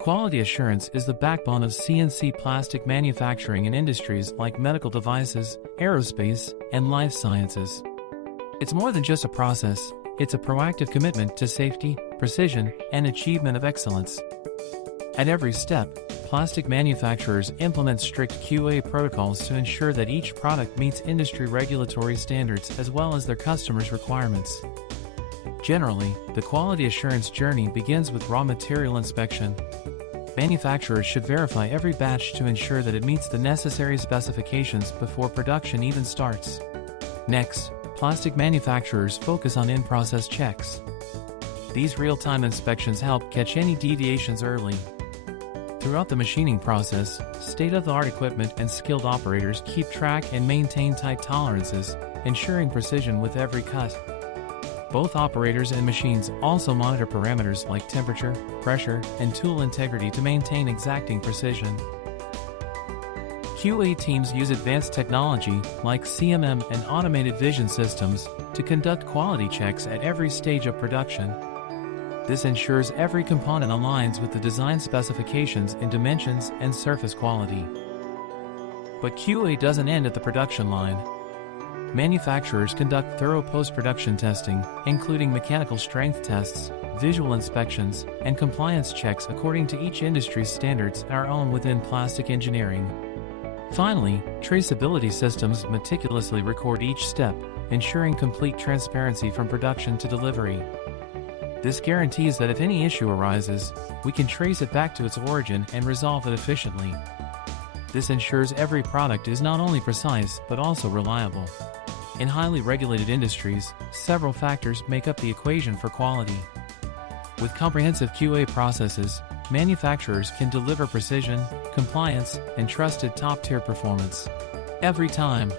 Quality assurance is the backbone of CNC plastic manufacturing in industries like medical devices, aerospace, and life sciences. It's more than just a process, it's a proactive commitment to safety, precision, and achievement of excellence. At every step, plastic manufacturers implement strict QA protocols to ensure that each product meets industry regulatory standards as well as their customers' requirements. Generally, the quality assurance journey begins with raw material inspection. Manufacturers should verify every batch to ensure that it meets the necessary specifications before production even starts. Next, plastic manufacturers focus on in-process checks. These real-time inspections help catch any deviations early. Throughout the machining process, state-of-the-art equipment and skilled operators keep track and maintain tight tolerances, ensuring precision with every cut. Both operators and machines also monitor parameters like temperature, pressure, and tool integrity to maintain exacting precision. QA teams use advanced technology like CMM and automated vision systems to conduct quality checks at every stage of production. This ensures every component aligns with the design specifications in dimensions and surface quality. But QA doesn't end at the production line. Manufacturers conduct thorough post-production testing, including mechanical strength tests, visual inspections, and compliance checks according to each industry's standards and our own within plastic engineering. Finally, traceability systems meticulously record each step, ensuring complete transparency from production to delivery. This guarantees that if any issue arises, we can trace it back to its origin and resolve it efficiently. This ensures every product is not only precise but also reliable. In highly regulated industries, several factors make up the equation for quality. With comprehensive QA processes, manufacturers can deliver precision, compliance, and trusted top-tier performance every time.